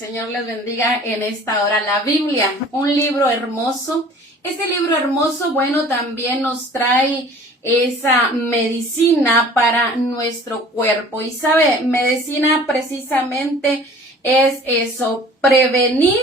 Señor les bendiga en esta hora. La Biblia, un libro hermoso. Este libro hermoso, bueno, también nos trae esa medicina para nuestro cuerpo. Y sabe, medicina precisamente es eso, prevenir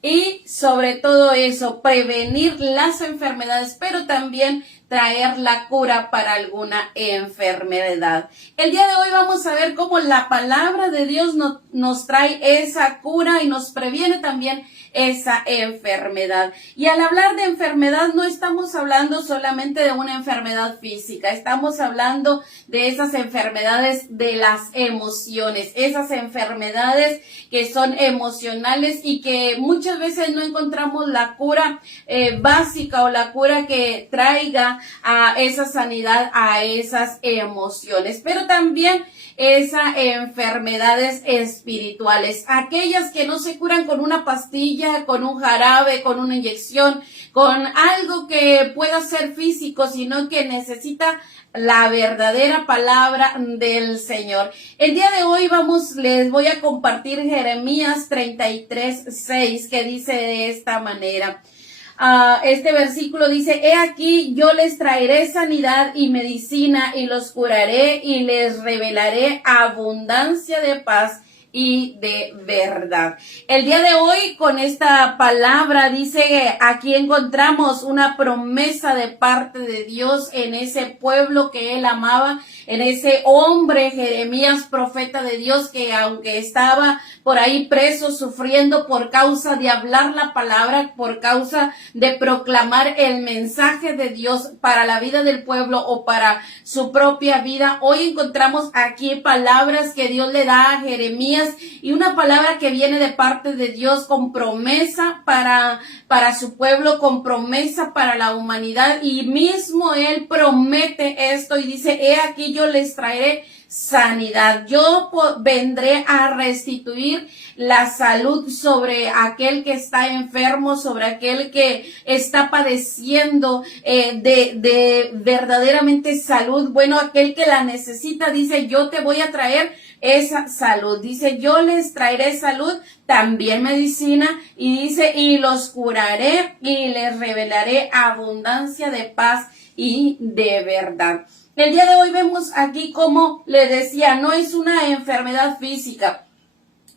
y sobre todo eso, prevenir las enfermedades, pero también traer la cura para alguna enfermedad. El día de hoy vamos a ver cómo la palabra de Dios nos trae esa cura y nos previene también esa enfermedad. Y al hablar de enfermedad no estamos hablando solamente de una enfermedad física, estamos hablando de esas enfermedades de las emociones, esas enfermedades que son emocionales y que muchas veces no encontramos la cura básica o la cura que traiga a esa sanidad, a esas emociones, pero también esas enfermedades espirituales, aquellas que no se curan con una pastilla, con un jarabe, con una inyección, con algo que pueda ser físico, sino que necesita la verdadera palabra del Señor. El día de hoy les voy a compartir Jeremías 33:6, que dice de esta manera. Este versículo dice: he aquí yo les traeré sanidad y medicina y los curaré y les revelaré abundancia de paz y de verdad. El día de hoy con esta palabra dice que aquí encontramos una promesa de parte de Dios en ese pueblo que él amaba, en ese hombre Jeremías, profeta de Dios, que aunque estaba por ahí preso, sufriendo por causa de hablar la palabra, por causa de proclamar el mensaje de Dios para la vida del pueblo o para su propia vida, hoy encontramos aquí palabras que Dios le da a Jeremías y una palabra que viene de parte de Dios con promesa para su pueblo, con promesa para la humanidad, y mismo él promete esto y dice: he aquí yo les traeré sanidad, yo vendré a restituir la salud sobre aquel que está enfermo, sobre aquel que está padeciendo de verdaderamente salud. Bueno, aquel que la necesita, dice: yo te voy a traer esa salud. Dice: yo les traeré salud, también medicina, y dice: y los curaré y les revelaré abundancia de paz y de verdad. El día de hoy vemos aquí, como les decía, no es una enfermedad física,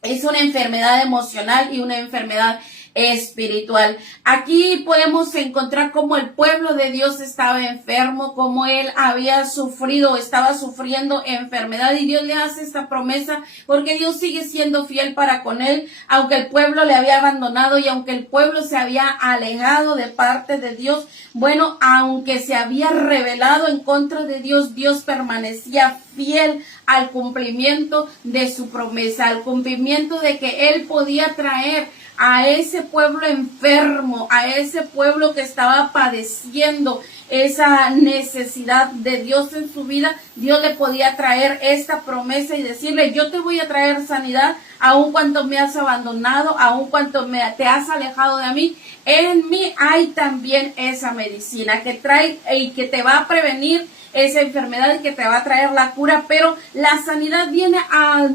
es una enfermedad emocional y una enfermedad espiritual. Aquí podemos encontrar cómo el pueblo de Dios estaba enfermo, cómo él había sufrido, estaba sufriendo enfermedad, y Dios le hace esta promesa porque Dios sigue siendo fiel para con él, aunque el pueblo le había abandonado y aunque el pueblo se había alejado de parte de Dios. Bueno, aunque se había rebelado en contra de Dios, Dios permanecía fiel al cumplimiento de su promesa, al cumplimiento de que él podía traer a ese pueblo enfermo, a ese pueblo que estaba padeciendo esa necesidad de Dios en su vida. Dios le podía traer esta promesa y decirle: yo te voy a traer sanidad, aun cuando me has abandonado, aun cuando te has alejado de mí. En mí hay también esa medicina que trae y que te va a prevenir esa enfermedad y que te va a traer la cura, pero la sanidad viene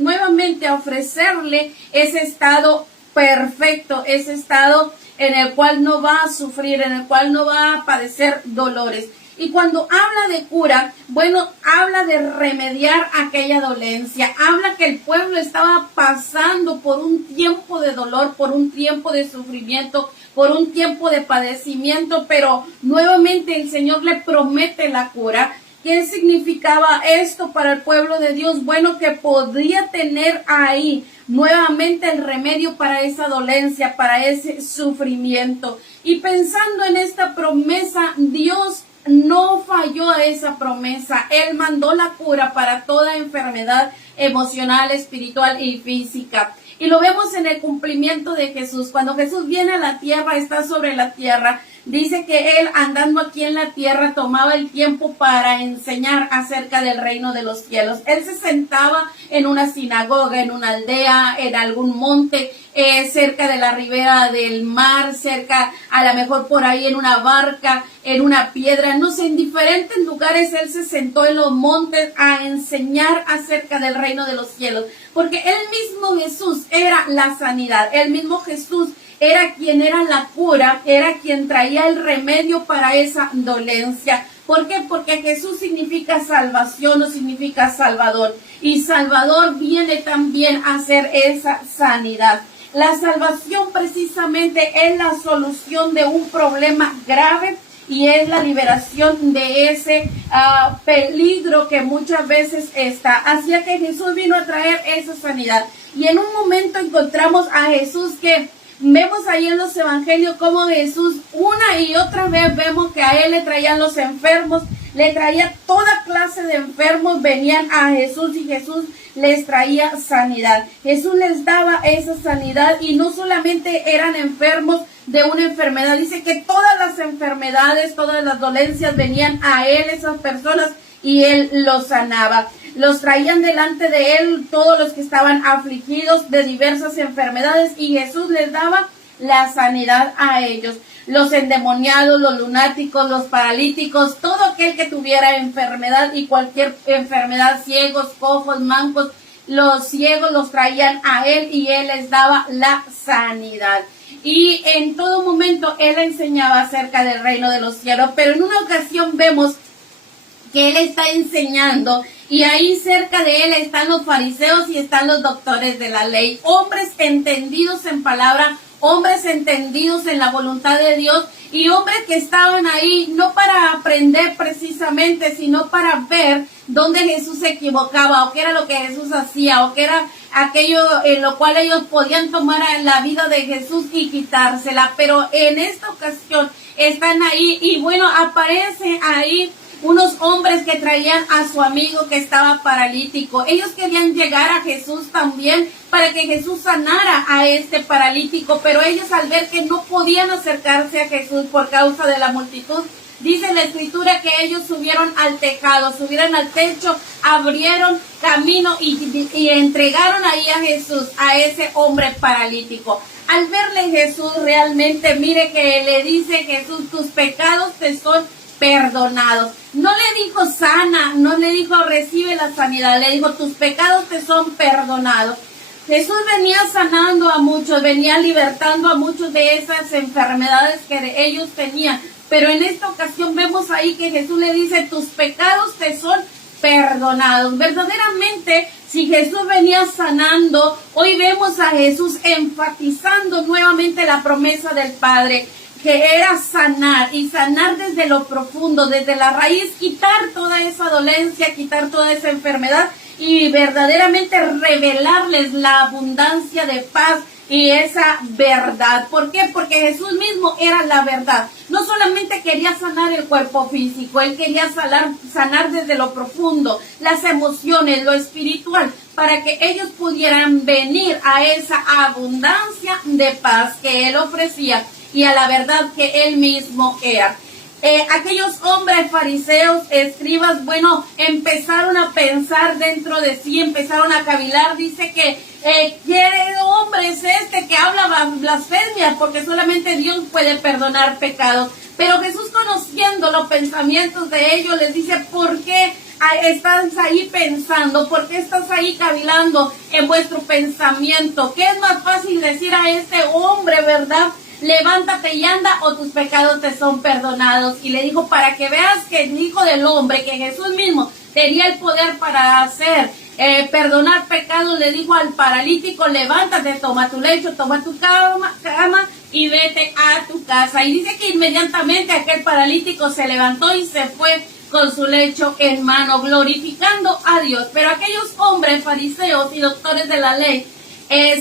nuevamente a ofrecerle ese estado perfecto, ese estado en el cual no va a sufrir, en el cual no va a padecer dolores. Y cuando habla de cura, bueno, habla de remediar aquella dolencia, habla que el pueblo estaba pasando por un tiempo de dolor, por un tiempo de sufrimiento, por un tiempo de padecimiento, pero nuevamente el Señor le promete la cura. ¿Qué significaba esto para el pueblo de Dios? Bueno, que podría tener ahí nuevamente el remedio para esa dolencia, para ese sufrimiento. Y pensando en esta promesa, Dios no falló a esa promesa. Él mandó la cura para toda enfermedad emocional, espiritual y física. Y lo vemos en el cumplimiento de Jesús. Cuando Jesús viene a la tierra, está sobre la tierra, dice que él, andando aquí en la tierra, tomaba el tiempo para enseñar acerca del reino de los cielos. Él se sentaba en una sinagoga, en una aldea, en algún monte, cerca de la ribera del mar, cerca, a lo mejor por ahí en una barca, en una piedra, no sé, en diferentes lugares él se sentó en los montes a enseñar acerca del reino de los cielos, porque él mismo Jesús era la sanidad, el mismo Jesús era quien era la cura, era quien traía el remedio para esa dolencia. ¿Por qué? Porque Jesús significa salvación o significa salvador, y salvador viene también a ser esa sanidad. La salvación precisamente es la solución de un problema grave y es la liberación de ese peligro que muchas veces está. Así que Jesús vino a traer esa sanidad. Y en un momento encontramos a Jesús que vemos ahí en los evangelios como Jesús una y otra vez vemos que a él le traían los enfermos, le traía toda clase de enfermos, venían a Jesús y Jesús les traía sanidad. Jesús les daba esa sanidad y no solamente eran enfermos de una enfermedad, dice que todas las enfermedades, todas las dolencias venían a él, esas personas, y él los sanaba. Los traían delante de él todos los que estaban afligidos de diversas enfermedades y Jesús les daba la sanidad a ellos. Los endemoniados, los lunáticos, los paralíticos, todo aquel que tuviera enfermedad y cualquier enfermedad, ciegos, cojos, mancos, los ciegos los traían a él y él les daba la sanidad. Y en todo momento él enseñaba acerca del reino de los cielos, pero en una ocasión vemos que él está enseñando y ahí cerca de él están los fariseos y están los doctores de la ley, hombres entendidos en palabra, hombres entendidos en la voluntad de Dios y hombres que estaban ahí no para aprender precisamente, sino para ver dónde Jesús se equivocaba o qué era lo que Jesús hacía o qué era aquello en lo cual ellos podían tomar la vida de Jesús y quitársela. Pero en esta ocasión están ahí y bueno, aparece ahí unos hombres que traían a su amigo que estaba paralítico. Ellos querían llegar a Jesús también para que Jesús sanara a este paralítico, pero ellos al ver que no podían acercarse a Jesús por causa de la multitud, dice la escritura que ellos subieron al tejado, subieron al techo, abrieron camino y entregaron ahí a Jesús, a ese hombre paralítico. Al verle Jesús realmente, mire que le dice Jesús, tus pecados te son perdonados. No le dijo sana, no le dijo recibe la sanidad, le dijo tus pecados te son perdonados. Jesús venía sanando a muchos, venía libertando a muchos de esas enfermedades que ellos tenían, pero en esta ocasión vemos ahí que Jesús le dice tus pecados te son perdonados. Verdaderamente, si Jesús venía sanando, hoy vemos a Jesús enfatizando nuevamente la promesa del Padre, que era sanar y sanar desde lo profundo, desde la raíz, quitar toda esa dolencia, quitar toda esa enfermedad y verdaderamente revelarles la abundancia de paz y esa verdad. ¿Por qué? Porque Jesús mismo era la verdad. No solamente quería sanar el cuerpo físico, él quería sanar desde lo profundo, las emociones, lo espiritual, para que ellos pudieran venir a esa abundancia de paz que él ofrecía y a la verdad que él mismo era. Aquellos hombres fariseos, escribas, bueno, empezaron a pensar dentro de sí, empezaron a cavilar, dice que ¿qué hombre es este que habla blasfemia? Porque solamente Dios puede perdonar pecados. Pero Jesús, conociendo los pensamientos de ellos, les dice, ¿por qué estás ahí pensando? ¿Por qué estás ahí cavilando en vuestro pensamiento? ¿Qué es más fácil decir a este hombre, verdad? Levántate y anda, o tus pecados te son perdonados. Y le dijo, para que veas que el Hijo del Hombre, que Jesús mismo tenía el poder para hacer, perdonar pecados, le dijo al paralítico, levántate, toma tu lecho, toma tu cama y vete a tu casa. Y dice que inmediatamente aquel paralítico se levantó y se fue con su lecho en mano, glorificando a Dios. Pero aquellos hombres fariseos y doctores de la ley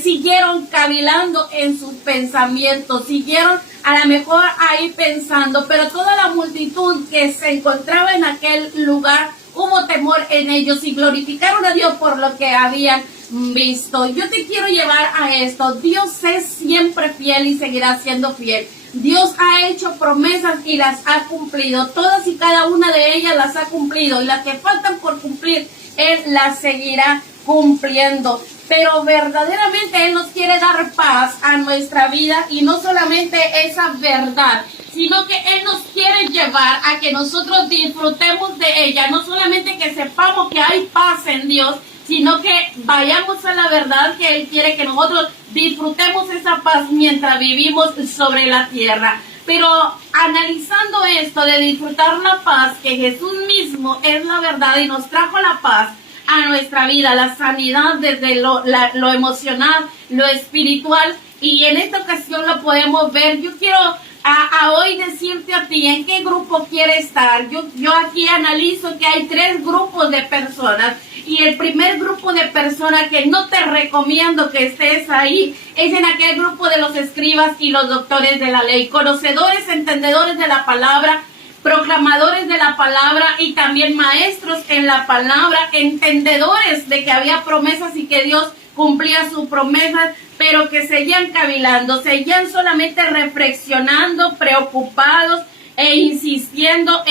siguieron cavilando en sus pensamientos, siguieron a lo mejor ahí pensando, pero toda la multitud que se encontraba en aquel lugar, hubo temor en ellos y glorificaron a Dios por lo que habían visto. Yo te quiero llevar a esto. Dios es siempre fiel y seguirá siendo fiel. Dios ha hecho promesas y las ha cumplido. Todas y cada una de ellas las ha cumplido. Y las que faltan por cumplir, Él las seguirá cumpliendo. Pero verdaderamente Él nos quiere dar paz a nuestra vida, y no solamente esa verdad, sino que Él nos quiere llevar a que nosotros disfrutemos de ella. No solamente que sepamos que hay paz en Dios, sino que vayamos a la verdad que Él quiere que nosotros disfrutemos esa paz mientras vivimos sobre la tierra. Pero analizando esto de disfrutar la paz, que Jesús mismo es la verdad y nos trajo la paz a nuestra vida, la sanidad desde lo emocional, lo espiritual, y en esta ocasión lo podemos ver. Yo quiero a hoy decirte a ti en qué grupo quieres estar. Yo aquí analizo que hay 3 grupos de personas, y el primer grupo de personas que no te recomiendo que estés ahí es en aquel grupo de los escribas y los doctores de la ley, conocedores, entendedores de la palabra, proclamadores de la palabra y también maestros en la palabra, entendedores de que había promesas y que Dios cumplía sus promesas, pero que seguían cavilando, seguían solamente reflexionando, preocupados e insistiendo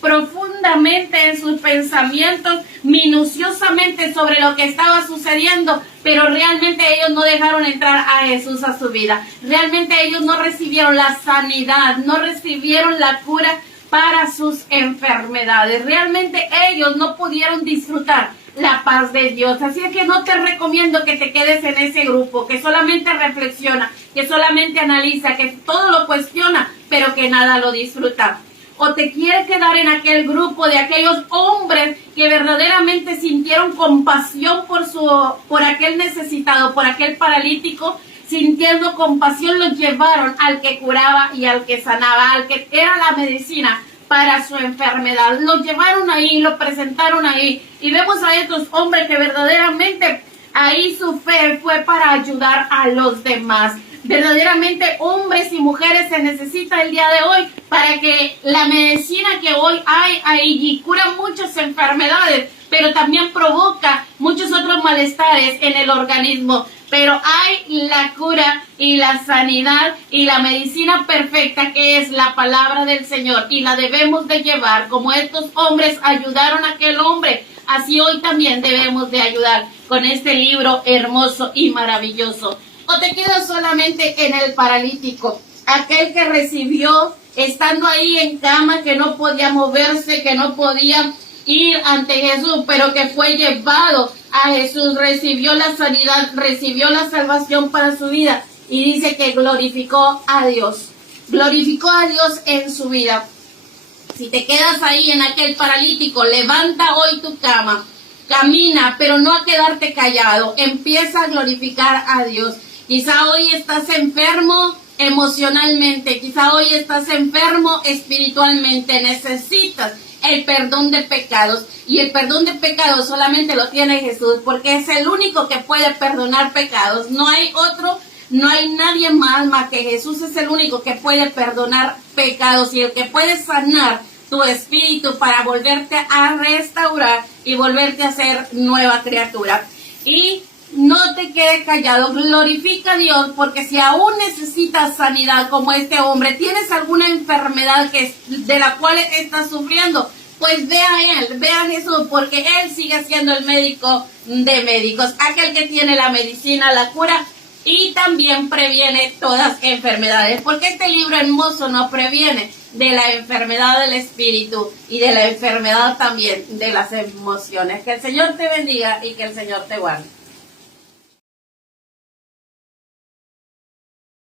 profundamente en sus pensamientos, minuciosamente sobre lo que estaba sucediendo, pero realmente ellos no dejaron entrar a Jesús a su vida. Realmente ellos no recibieron la sanidad, no recibieron la cura para sus enfermedades. Realmente ellos no pudieron disfrutar la paz de Dios. Así es que no te recomiendo que te quedes en ese grupo, que solamente reflexiona, que solamente analiza, que todo lo cuestiona, pero que nada lo disfruta. O te quieres quedar en aquel grupo de aquellos hombres que verdaderamente sintieron compasión por aquel necesitado, por aquel paralítico. Sintiendo compasión, los llevaron al que curaba y al que sanaba, al que era la medicina para su enfermedad. Los llevaron ahí, lo presentaron ahí, y vemos a estos hombres que verdaderamente ahí su fe fue para ayudar a los demás. Verdaderamente hombres y mujeres se necesita el día de hoy para que la medicina que hoy hay ahí y cura muchas enfermedades, pero también provoca muchos otros malestares en el organismo. Pero hay la cura y la sanidad y la medicina perfecta, que es la palabra del Señor, y la debemos de llevar. Como estos hombres ayudaron a aquel hombre, así hoy también debemos de ayudar con este libro hermoso y maravilloso. O te quedas solamente en el paralítico, aquel que recibió estando ahí en cama, que no podía moverse, que no podía ir ante Jesús, pero que fue llevado a Jesús, recibió la sanidad, recibió la salvación para su vida, y dice que glorificó a Dios en su vida. Si te quedas ahí en aquel paralítico, levanta hoy tu cama, camina, pero no a quedarte callado, empieza a glorificar a Dios. Quizá hoy estás enfermo emocionalmente, quizá hoy estás enfermo espiritualmente, necesitas el perdón de pecados, y el perdón de pecados solamente lo tiene Jesús, porque es el único que puede perdonar pecados. No hay otro, no hay nadie más que Jesús. Es el único que puede perdonar pecados y el que puede sanar tu espíritu para volverte a restaurar y volverte a ser nueva criatura. Y no te quedes callado, glorifica a Dios, porque si aún necesitas sanidad como este hombre, tienes alguna enfermedad de la cual estás sufriendo, pues ve a Él, ve a Jesús, porque Él sigue siendo el médico de médicos, aquel que tiene la medicina, la cura, y también previene todas enfermedades, porque este libro hermoso nos previene de la enfermedad del espíritu y de la enfermedad también de las emociones. Que el Señor te bendiga y que el Señor te guarde.